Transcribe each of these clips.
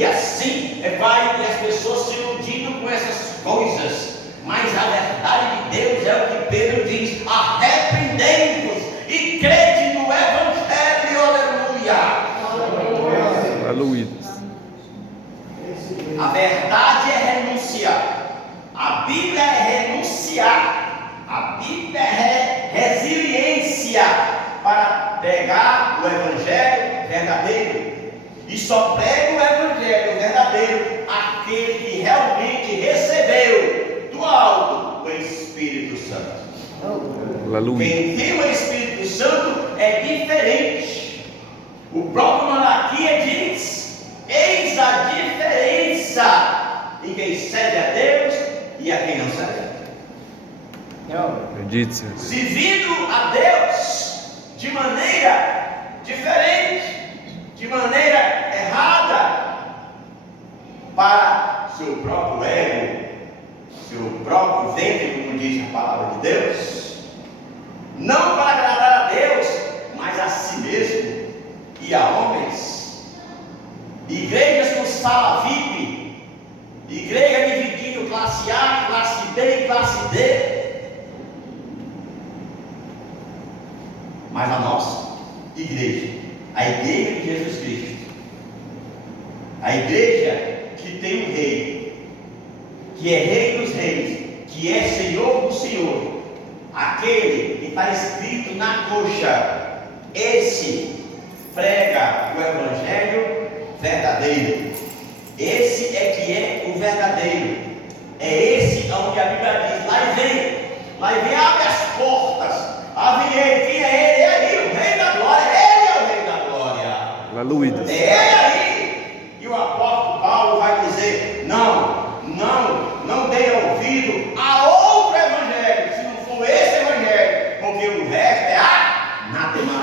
E assim vai as pessoas se iludindo com essas coisas. Mas a verdade de Deus é o que Pedro diz: arrependei-vos e crede no Evangelho. Aleluia. Aleluia. A verdade é renunciar. A Bíblia é renunciar. A Bíblia é resiliência para pegar o Evangelho verdadeiro. E só prega o Evangelho verdadeiro aquele que realmente recebeu do alto o Espírito Santo. Aleluia. Quem tem o Espírito Santo é diferente. O próprio Malaquias diz: eis a diferença em quem serve a Deus e a quem não serve. Bendito seja. Servindo a Deus de maneira diferente, de maneira errada, para seu próprio ego, seu próprio ventre, como diz a palavra de Deus, não para agradar a Deus, mas a si mesmo e a homens. Igrejas com sala VIP, igreja dividindo classe A, classe B e classe D. Mas a nossa igreja, a igreja de Jesus Cristo, a igreja que tem um rei, que é rei dos reis, que é senhor do senhor, aquele que está escrito na coxa, esse prega o evangelho verdadeiro. Esse é que é o verdadeiro. É esse onde a Bíblia diz: lá vem, abre as portas. Quem é ele? É aí, o rei da glória. Ele é o rei da glória. Aleluia. É ele aí. E o apóstolo Paulo vai dizer: não dê ouvido a outro evangelho, se não for esse evangelho, porque o resto é anátema.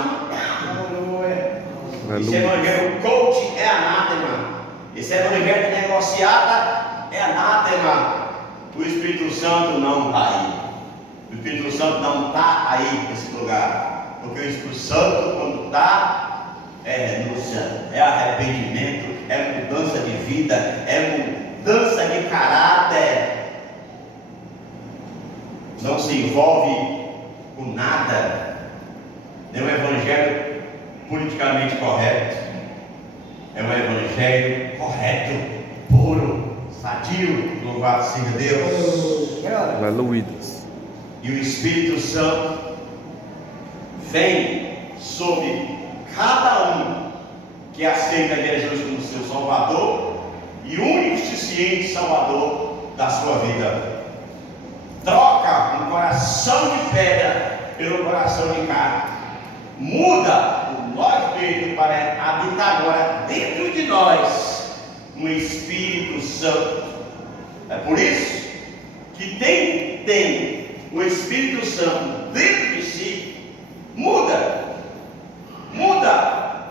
Esse evangelho coach é anátema. Esse evangelho de negociata é anátema. O Espírito Santo não está aí. O Espírito Santo não está aí nesse lugar. Porque o Espírito Santo, quando está, é renúncia, é arrependimento, é mudança de vida, é mudança de caráter. Não se envolve com nada. É um evangelho politicamente correto. É um evangelho correto, puro, sadio. Louvado seja Deus. Aleluia. E o Espírito Santo vem sobre cada um que aceita Jesus como seu Salvador e único e suficiente Salvador da sua vida. Troca um coração de pedra pelo coração de carne. Muda o nosso espírito para habitar agora dentro de nós um Espírito Santo. É por isso que tem o Espírito Santo dentro de si, muda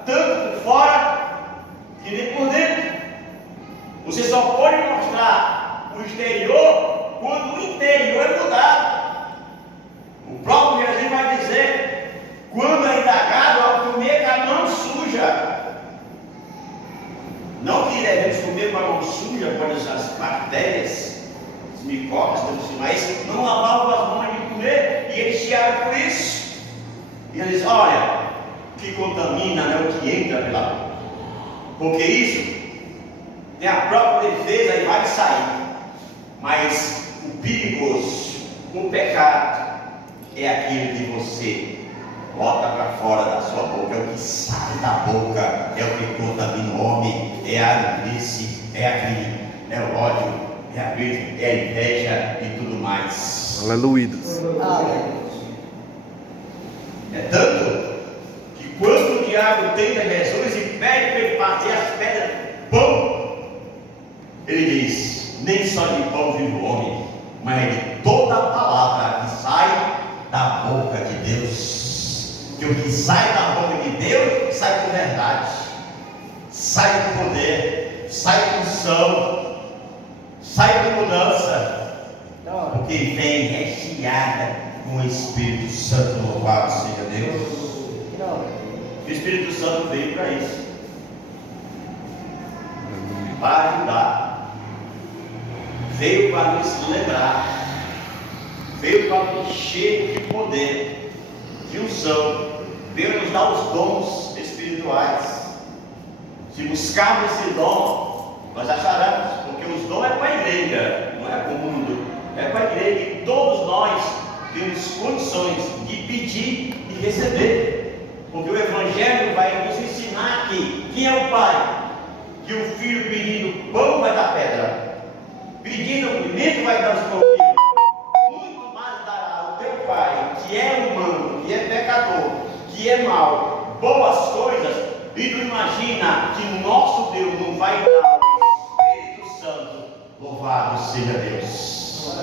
tanto por fora que nem por dentro. Você só pode mostrar o exterior quando o interior é mudado. O próprio Jesus vai dizer: quando é indagado ao comer com a mão suja. Não que devemos comer com a mão suja, pois as bactérias, as micóbios, mas não lavavam as mãos de comer, e eles chiaram por isso. E eles dizem: olha, o que contamina não é o que entra pela boca, porque isso tem a própria defesa e vai sair. Mas o perigoso, o pecado, é aquilo que você bota para fora da sua boca, é o que sai da boca, é o que contamina o homem, é a iniquice, é o ódio, é a briga, é a inveja e tudo mais. Aleluia. É tanto que quando o diabo tenta Jesus e pede para ele fazer as pedras pão, ele diz: nem só de pão vive o homem, mas de toda a palavra que sai da boca de Deus. Que o que sai da boca de Deus sai com verdade, sai com poder, sai com unção, sai com mudança, porque vem recheada com o Espírito Santo. Louvado seja Deus. O Espírito Santo veio para isso, veio para nos lembrar, veio para nos encher de poder, de unção, veio nos dar os dons espirituais. Se buscarmos esse dom, nós acharemos, porque os dons é para a igreja, não é para o mundo, é para a igreja, e todos nós temos condições de pedir e receber, porque o Evangelho vai nos ensinar aqui quem é o Pai, que o filho pedindo pão vai dar pedra, pedindo alimento vai dar escorpião, muito mais dará o teu Pai, que é humano, que é pecador, que é mau, boas coisas. E tu imagina que o nosso Deus não vai dar o Espírito Santo. Louvado seja Deus.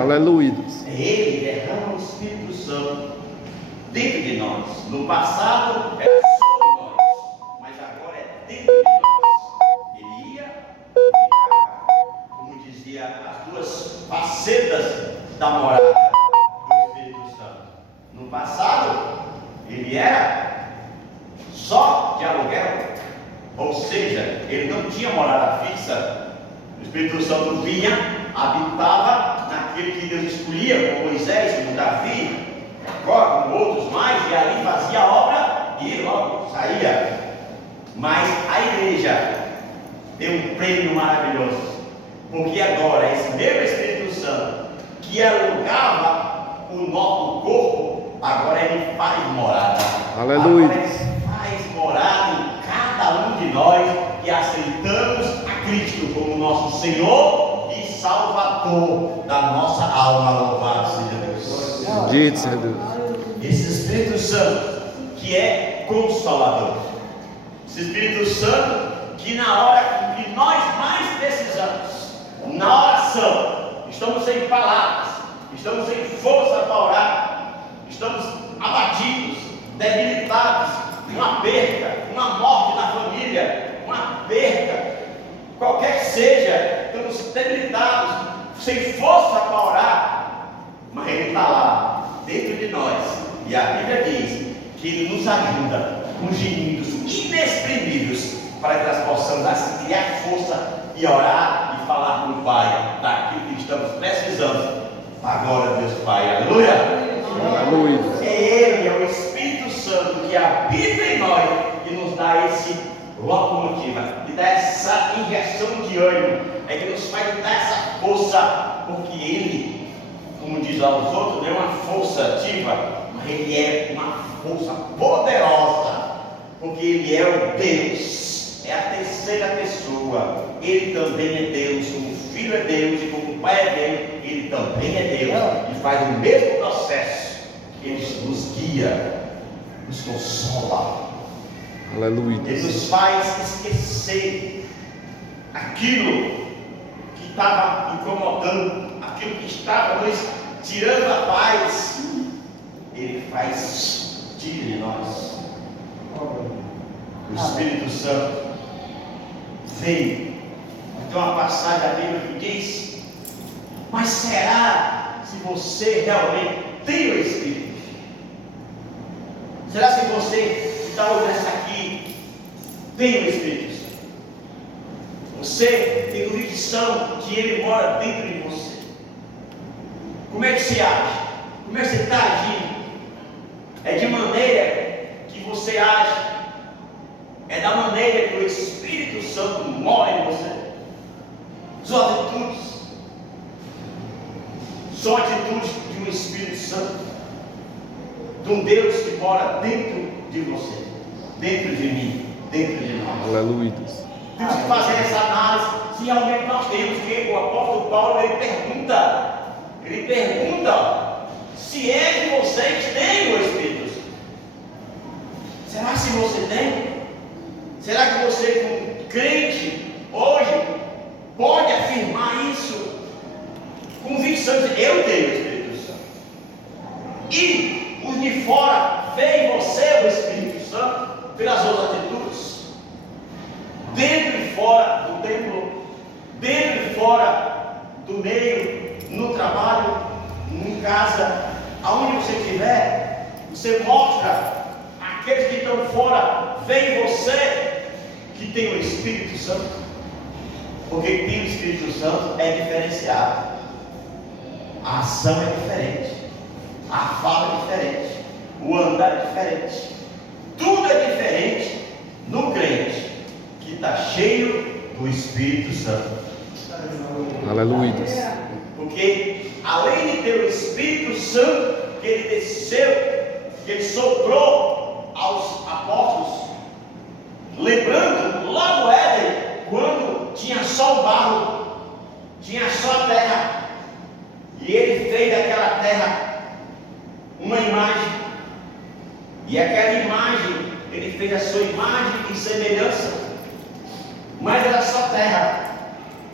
Aleluia. Ele derrama o Espírito Santo dentro de nós. No passado era sobre nós, mas agora é dentro de nós. Ele ia e ficava, como dizia, as duas facetas da morada do Espírito Santo. No passado, ele era só de aluguel, ou seja, ele não tinha morada fixa. O Espírito Santo vinha, habitava naquele que Deus escolhia, como Moisés, como Davi, como outros mais, e ali fazia a obra e logo saía. Mas a igreja tem um prêmio maravilhoso, porque agora esse mesmo Espírito Santo que alugava o nosso corpo, agora ele faz morada. Aleluia. Morada em cada um de nós que aceitamos a Cristo como nosso Senhor e Salvador da nossa alma. Louvado seja Deus. Bendito seja Deus. Esse Espírito Santo que é consolador, esse Espírito Santo que na hora que nós mais precisamos, na oração, estamos sem palavras, estamos sem força para orar, estamos abatidos, debilitados, uma perca, uma morte na família, uma perca, qualquer que seja, estamos debilitados, sem força para orar, mas Ele está lá, dentro de nós, e a Bíblia diz que Ele nos ajuda com gemidos inexprimíveis, para que nós possamos criar força e orar e falar com o Pai, daquilo que estamos precisando. Agora, Deus Pai, aleluia! Aleluia. Ele é o Espírito Santo que habita em nós e nos dá esse locomotiva, que dá essa injeção de ânimo, é que nos faz dar essa força, porque Ele, como diz lá os outros, não é uma força ativa, mas Ele é uma força poderosa, porque Ele é o Deus, é a terceira pessoa. Ele também é Deus, como o Filho é Deus e como o Pai é Deus, Ele também é Deus e faz o mesmo processo. Ele nos guia, nos consola. Aleluia. Ele nos faz esquecer aquilo que estava incomodando, aquilo que estava nos tirando a paz. Ele faz tira de nós. O Espírito Santo veio. Tem uma passagem da Bíblia que diz: mas será se você realmente tem o Espírito? Será se você que está ouvindo essa aqui tem o Espírito Santo? Você tem convicção que Ele mora dentro de você? Como é que você age? Como é que você está agindo? É de maneira que você age? É da maneira que o Espírito Santo mora em você? Suas atitudes são atitudes de um Espírito Santo, de um Deus que mora dentro de você, dentro de mim, dentro de nós. Aleluia. Temos que fazer essa análise se realmente nós temos, que o apóstolo Paulo ele pergunta se é que vocês têm o Espírito Santo. Será se você tem? Será que você, como crente, hoje, pode afirmar isso? Convicção de eu tenho o Espírito Santo. E os de fora veem você o Espírito Santo pelas outras atitudes. Dentro e fora do templo, dentro e fora do meio, no trabalho, em casa, aonde você estiver, você mostra aqueles que estão fora, veem você que tem o Espírito Santo. Porque tem o Espírito Santo é diferenciado. A ação é diferente. A fala é diferente. O andar é diferente. Tudo é diferente no crente que está cheio do Espírito Santo. Aleluia. Porque além de ter o Espírito Santo que ele desceu, que ele soprou aos apóstolos, lembrando lá no Éden, quando tinha só o barro, tinha só a terra, e ele fez daquela terra uma imagem, e aquela imagem, ele fez a sua imagem e semelhança, mas era só terra,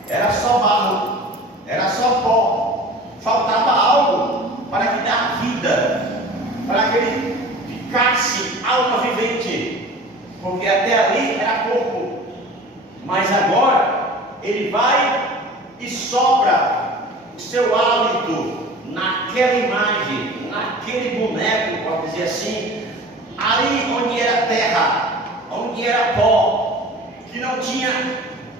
era só barro, era só pó, faltava algo para que dar vida, para que ele ficasse alma vivente, porque até ali era corpo, mas agora ele vai e sopra o seu hálito naquela imagem, naquele boneco, pode dizer assim, ali onde era terra, onde era pó, que não tinha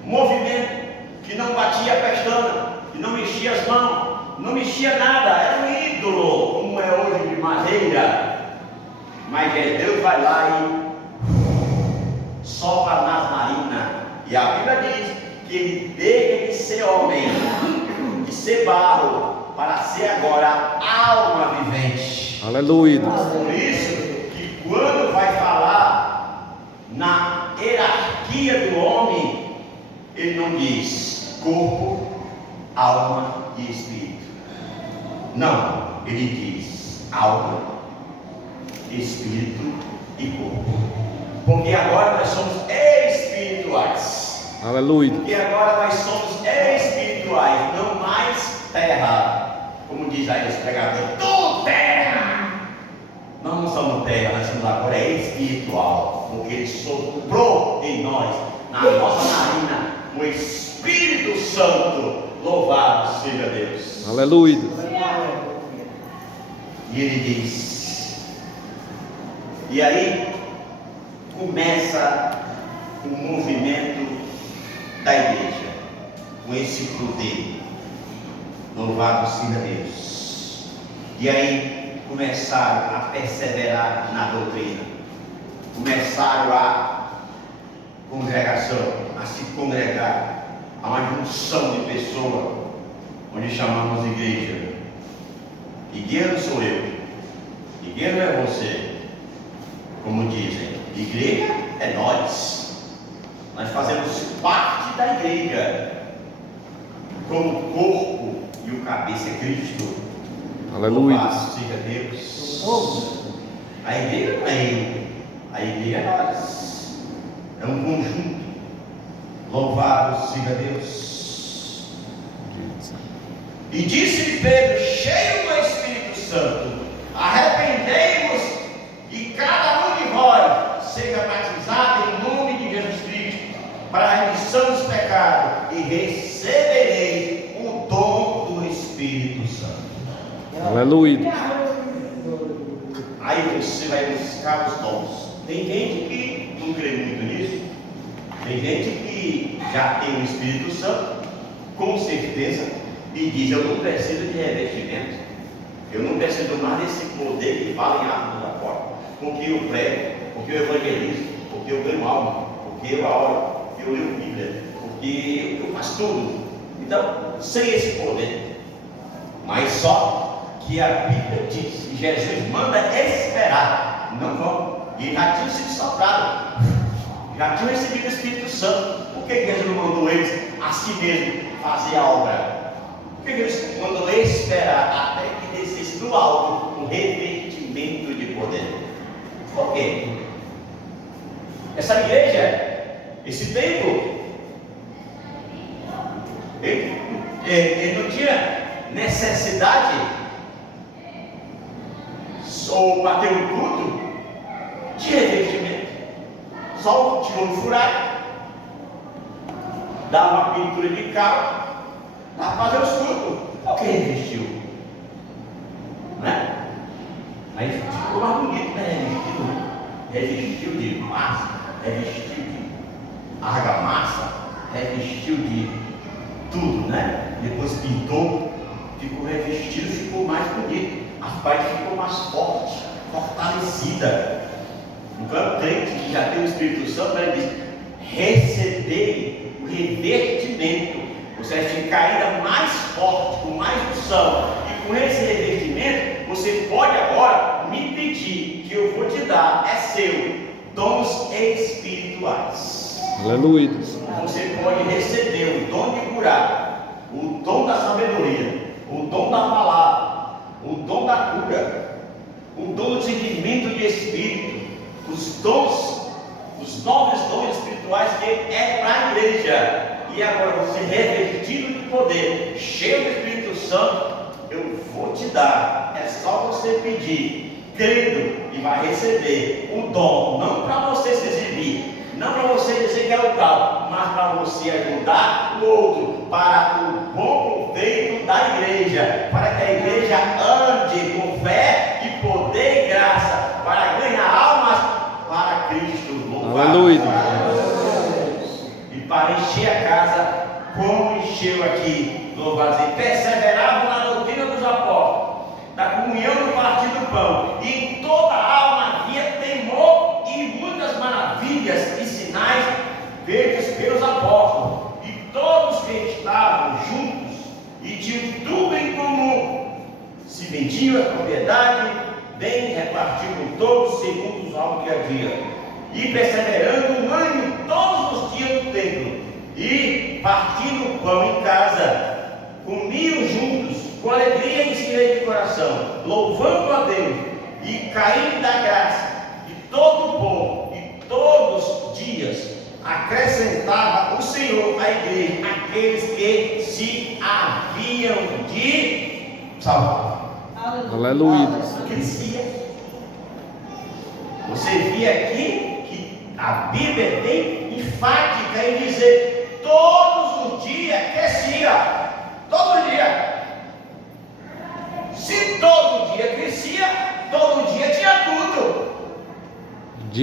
movimento, que não batia a pestana, que não mexia as mãos, não mexia nada, era um ídolo, como é hoje de madeira. Mas Deus vai lá e sopra nas narinas, e a Bíblia diz que ele deixa de ser homem, de ser barro, para ser agora alma vivente. Aleluia. Por isso que quando vai falar na hierarquia do homem, ele não diz corpo, alma e espírito. Não, ele diz alma, espírito e corpo. Porque agora nós somos espirituais. Aleluia. Porque agora nós somos espirituais, não mais terra. Como diz aí esse pregador, tu terra! Nós não somos terra, nós somos agora espiritual. Porque ele soprou em nós, na nossa narina, o Espírito Santo. Louvado seja Deus. Aleluia. E ele diz, e aí começa o movimento da igreja, com esse poder. Louvado seja Deus. E aí começaram a perseverar na doutrina, começaram a congregação, a se congregar, a uma junção de pessoas, onde chamamos igreja. Igreja não sou eu, igreja não é você, como dizem, igreja é nós fazemos parte da igreja, como corpo, e o cabeça é Cristo. Aleluia. Louvado seja Deus. A igreja não é eu, a igreja é nós, é um conjunto. Louvado seja Deus. E disse-lhe Pedro, cheio do Espírito Santo, arrependei-vos e cada um de vós seja batizado em nome de Jesus Cristo para a remissão dos pecados e recebereis o dom do Espírito Santo. Aleluia. Aí você vai buscar os dons. Tem gente que não crê muito nisso. Tem gente que já tem o Espírito Santo, com certeza, e diz, eu não preciso de revestimento, eu não preciso mais desse poder que fala em árvores da porta, porque eu prego, porque eu evangelizo, porque eu ganho alma, porque eu oro, porque eu leio Bíblia, porque eu faço tudo. Então, sem esse poder, mas só que a Bíblia diz, que Jesus manda esperar, não vão, e já tinham sido soprados, já tinham recebido o Espírito Santo. Por que Jesus não mandou eles a si mesmo fazer a obra? Por que Deus mandou esperar até que descesse do alto um revestimento de poder? Por quê? Essa igreja, esse templo, ele não tinha necessidade ou para ter um culto de revestimento. Só o tijolo furado, dá uma pintura de cal, dá para fazer os cultos. O que revestiu? Né? Aí ficou mais bonito, né? Revestiu de massa, revestiu de argamassa, revestiu de tudo, né? Depois pintou, ficou revestido, ficou mais bonito. A parede ficou mais forte, fortalecida. Então, o crente que já tem o Espírito Santo, ele diz: recebei o revestimento. Você vai ficar ainda mais forte, com mais unção. E com esse revestimento, você pode agora me pedir, que eu vou te dar, é seu, dons espirituais. Aleluia. Você pode receber o dom de curar, o dom da sabedoria, o dom da palavra, o dom da cura, o dom do sentimento de espírito, os dons, os novos dons espirituais que é para a igreja. E agora você revestido de poder, cheio do Espírito Santo, eu vou te dar. É só você pedir, crendo, e vai receber o dom, não para você se exibir, não para você dizer que é o tal, mas para você ajudar o outro, para o bom proveito da igreja, para que a igreja ande com fé e poder e graça, para ganhar almas para Cristo. Aleluia. E para encher a casa, como encheu aqui, louvado dizer, perseveravam na doutrina dos apóstolos, da comunhão do partir do pão, e em toda a alma havia temor e muitas maravilhas e sinais feitos pelos apóstolos, e todos que estavam juntos e tinham tudo em comum, se vendiam a propriedade, bem repartiam com todos segundo os alvos que havia, e perseverando unânime todos os dias no templo, e partindo o pão em casa, comiam juntos com alegria e sinceridade de coração, louvando a Deus e caindo da graça, e todo o povo, e todos os dias acrescentava o Senhor à igreja aqueles que se haviam de salvar. Aleluia. Crescia. Você vê aqui a Bíblia é bem enfática em dizer: todos os dias crescia, todo dia. Se todo dia crescia, todo dia tinha tudo.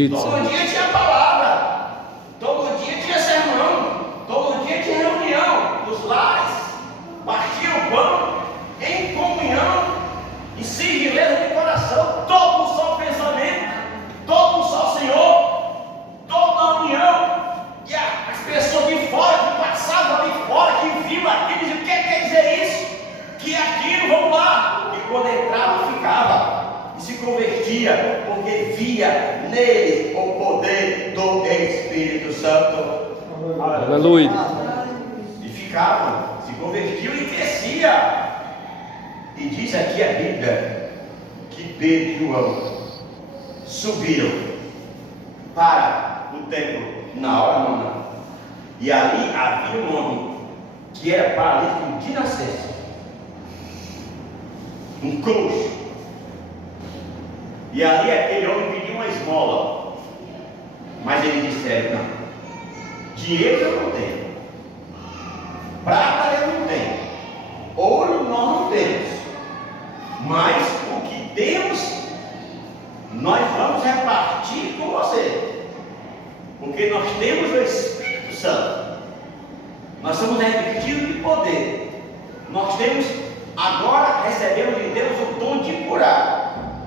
Todo dia tinha palavra, todo dia tinha sermão, todo dia tinha reunião nos lares, partia o pão em comunhão e singeleza de coração, todo um só pensamento, todo um só Senhor, toda a união. E as pessoas de fora que passavam ali fora, que viam aquilo, diziam: o que quer dizer isso? Que aquilo, vamos lá. E quando entrava, ficava e se convertia, porque via nele o poder do Espírito Santo. Aleluia. E ficavam, se convertiam e crescia. E diz aqui a Bíblia que Pedro e João subiram para o templo na hora nona, e ali havia um homem que era paralítico de nascença, um coxo. E ali aquele homem pediu uma esmola, mas eles disseram: não, dinheiro eu não tenho, prata eu não tenho, ouro nós não temos, mas o que temos nós vamos repartir com você, porque nós temos o Espírito Santo, nós somos revestidos de poder, nós temos, agora recebemos de Deus o dom de curar,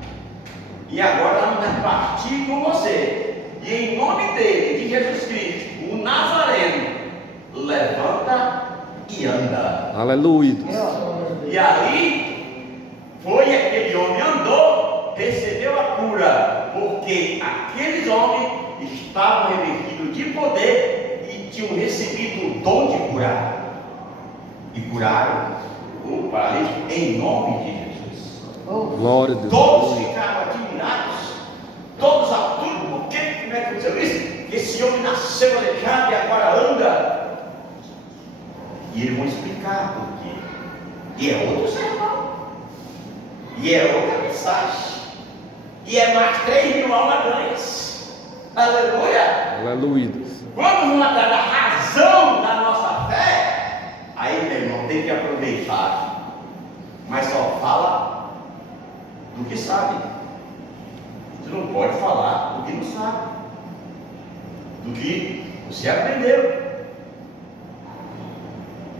e agora vamos repartir com você, e em nome dele, de Jesus Cristo, o Nazareno, levanta e anda. Aleluia. E ali foi aquele homem, andou, recebeu a cura, porque aqueles homens estavam revestidos de poder e tinham recebido o dom de curar, e curaram o paralítico em nome de Jesus. Glória a Deus. Todos ficaram admirados, todos a tudo, como é que aconteceu isso? Esse homem nasceu aleijado e agora anda. E eles vão explicar por quê. E é outro sermão, e é outra mensagem, e é mais 3.000 almas ganhas. Aleluia! Aleluia. Vamos matar da razão da nossa fé. Aí, meu irmão, tem que aproveitar, mas só fala do que sabe. Você não pode falar do que não sabe, do que você aprendeu.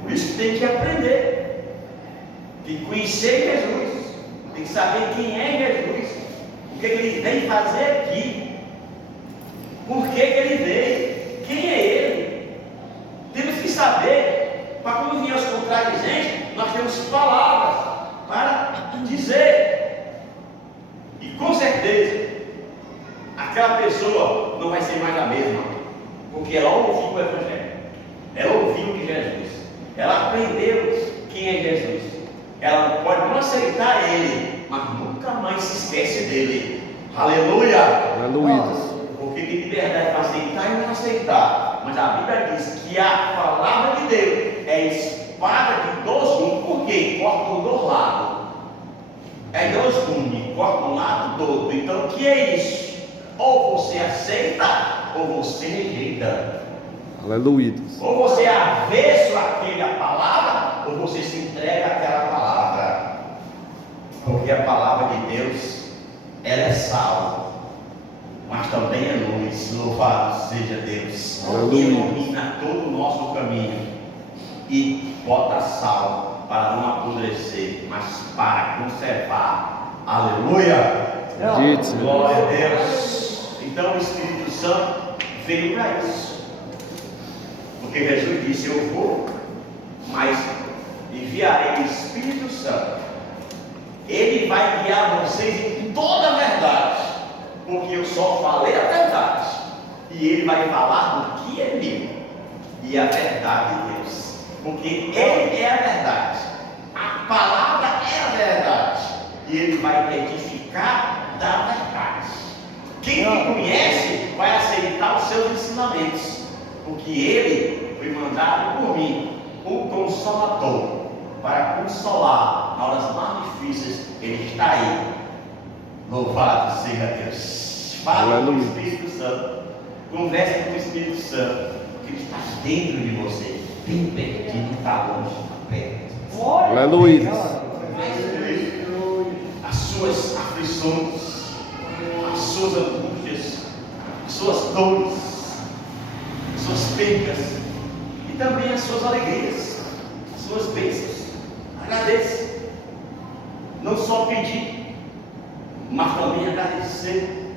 Por Por isso que tem que aprender, tem que conhecer Jesus, tem que saber quem é Jesus, o que ele veio fazer aqui, por que ele veio, quem é ele. Temos que saber, para quando vier os contradizentes, nós temos palavras para dizer. E com certeza, aquela pessoa não vai ser mais a mesma, porque ela ouviu o Evangelho, ela ouviu de Jesus, ela aprendeu quem é Jesus. Ela pode não aceitar ele, mas nunca mais se esquece dele. Aleluia! Aleluia. Porque tem liberdade para aceitar e não aceitar. Mas a Bíblia diz que a palavra de Deus é espada de dois gumes. Por quê? Corta os dois lados. É dois gumes, corta um lado do outro. Então o que é isso? Ou você aceita, ou você rejeita. Aleluia. Ou você é avesso àquela palavra, ou você se entrega àquela palavra. Porque a palavra de Deus, ela é sal, mas também é luz. Louvado seja Deus. Aleluia. Ilumina todo o nosso caminho e bota sal para não apodrecer, mas para conservar. Aleluia. Bendito, Senhor. Glória a Deus. Então o Espírito Santo veio para isso. Porque Jesus disse: eu vou, mas enviarei o Espírito Santo. Ele vai guiar vocês em toda a verdade, porque eu só falei a verdade, e ele vai falar do que é meu, e a verdade de Deus, porque ele é a verdade, a palavra é a verdade, e ele vai edificar da verdade. Quem me conhece vai aceitar os seus ensinamentos, porque ele foi mandado por mim, o Consolador, para consolar na horas mais difíceis. Ele está aí. Louvado seja Deus. Fala com o Espírito Santo, converse com o Espírito Santo, porque ele está dentro de você, bem pertinho, está longe, está perto. Aleluia. As suas aflições, as suas angústias, as suas dores, as suas percas e também as suas alegrias, as suas bênçãos. Agradeça, não só pedir, mas também agradecer.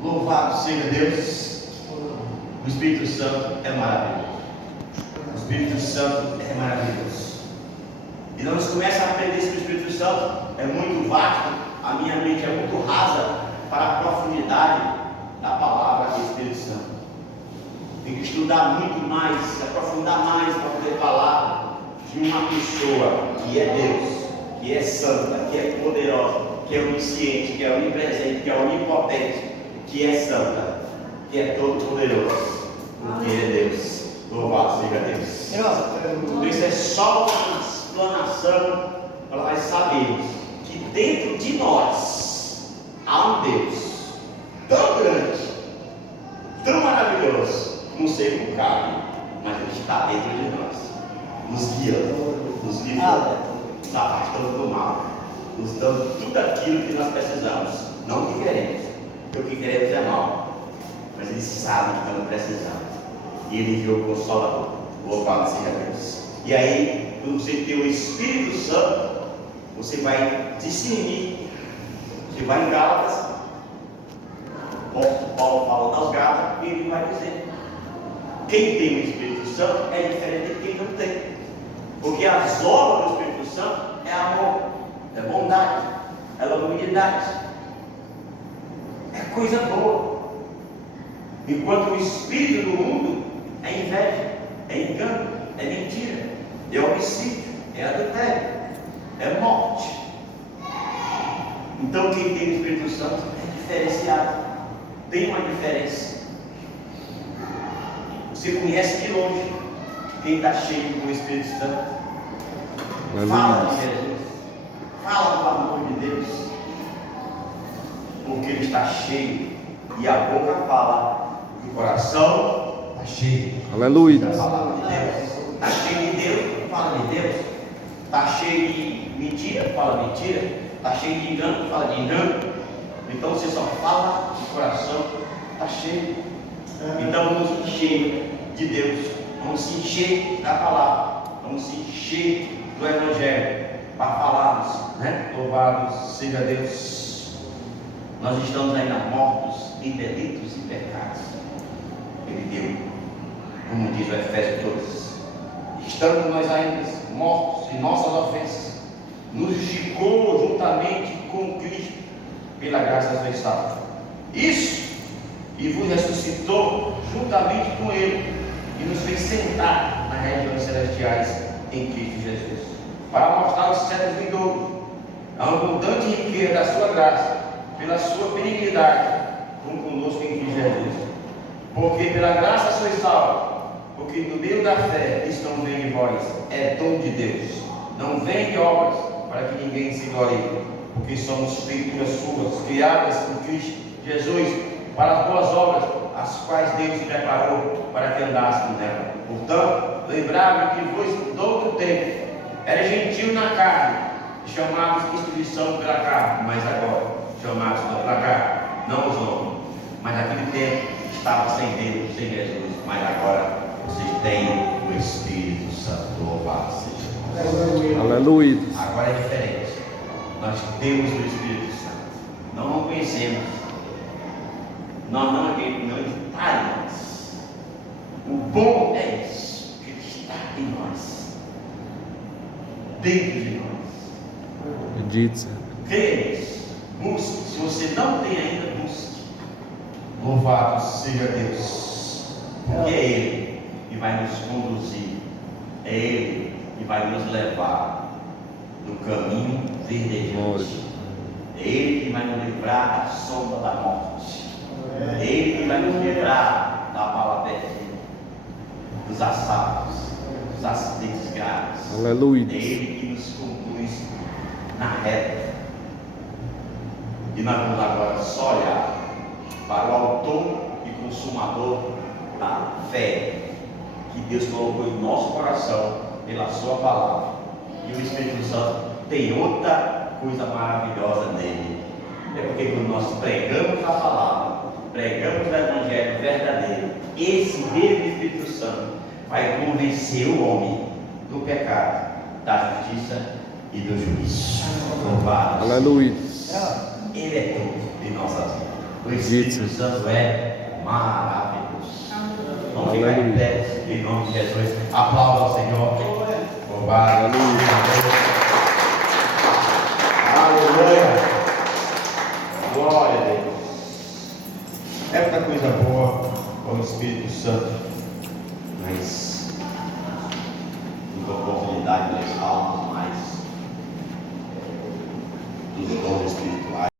Louvado seja Deus. O Espírito Santo é maravilhoso. O Espírito Santo é maravilhoso. E nós começamos a aprender sobre o Espírito Santo. É muito vasto, a minha mente é muito rasa para a profundidade da palavra do Espírito Santo. Tem que estudar muito mais, se aprofundar mais para poder falar de uma pessoa que é Deus, que é santa, que é poderosa, que é onisciente, que é onipresente, que é onipotente, que é santa, que é todo poderoso, porque Ele é Deus. Louvado seja Deus. Tudo isso é só uma explanação para nós sabermos que dentro de nós há um Deus tão grande, tão maravilhoso, não sei como cabe, mas Ele está dentro de nós, nos guiando, nos livrando, nos afastando do mal, nos dando tudo aquilo que nós precisamos, não o que queremos, porque o que queremos é mal, mas Ele sabe que estamos precisando, e Ele enviou o Consolador. Louvado seja Deus. E aí, quando você tem o Espírito Santo, você vai discernir. Você vai em Gálatas, Paulo fala das Gálatas, e ele vai dizer: quem tem o Espírito Santo é diferente de quem não tem, porque as obras do Espírito Santo é amor, é bondade, é longanimidade, é coisa boa. Enquanto o espírito do mundo é inveja, é engano, é mentira, é homicídio, é adultério, é morte. Então quem tem o Espírito Santo é diferenciado, tem uma diferença. Você conhece de longe quem está cheio com o Espírito Santo. Fala de Jesus, fala do amor de Deus, porque ele está cheio, e a boca fala, e o coração está cheio. Aleluia. Da palavra de Deus. Está cheio de Deus, fala de Deus. Está cheio de mentira, fala mentira. Está cheio de engano, fala de engano. Então você só fala, o coração está cheio. Então vamos encher de Deus, vamos se encher da palavra, vamos se encher do Evangelho para falarmos, né? Louvado seja Deus. Nós estamos ainda mortos em delitos e pecados. Ele deu, como diz o Efésios 2, estamos nós ainda mortos em nossas ofensas, nos justificou juntamente com Cristo, pela graça sois salvos. Isso, e vos ressuscitou juntamente com Ele, e nos fez sentar nas regiões celestiais em Cristo Jesus, para mostrar os séculos vindouros, a abundante riqueza da sua graça, pela sua benignidade, como conosco em Cristo Jesus. Porque pela graça sois salvos, porque no meio da fé isto não vem de vós, é dom de Deus, não vem de obras, para que ninguém se glorie, porque somos feituras suas, criadas por Cristo Jesus, para as boas obras, as quais Deus preparou para que andássemos nela. Portanto, lembrai-vos que vos, do outro tempo, era gentil na carne, chamados instituição pela carne, mas agora, chamados não pela carne, não os homens, mas naquele tempo estava sem Deus, sem Jesus, mas agora vocês têm o Espírito Santo. Louvado seja Deus. Aleluia. Agora é diferente. Nós temos o Espírito Santo. Não conhecemos. Nós não acreditamos em nós. O bom é isso, que Ele está em nós, dentro de nós. Bendito seja. Creia nisso. Busque. Se você não tem ainda, busque. Louvado seja Deus. Porque é Ele que vai nos conduzir. É Ele que vai nos levar no caminho verdejante. É Ele que vai nos livrar da sombra da morte. É Ele que vai nos livrar da bala perdida, dos assaltos, dos acidentes graves. Aleluia. É Ele que nos conduz na reta. E nós vamos agora só olhar para o autor e consumador da fé que Deus colocou em nosso coração pela sua palavra. E o Espírito Santo tem outra coisa maravilhosa nele. É porque quando nós pregamos a palavra, pregamos o Evangelho verdadeiro, esse mesmo Espírito Santo vai convencer o homem do pecado, da justiça e do juízo. Louvado. Aleluia. Ele é tudo em nossa vida. O Espírito Santo é maravilhoso. Vamos ficar em pé em nome de Jesus. Aplauda ao Senhor. Louvado. Aleluia. Glória a Deus. É muita coisa boa com o Espírito Santo, mas muita oportunidade nós falamos mais dos dons espirituais.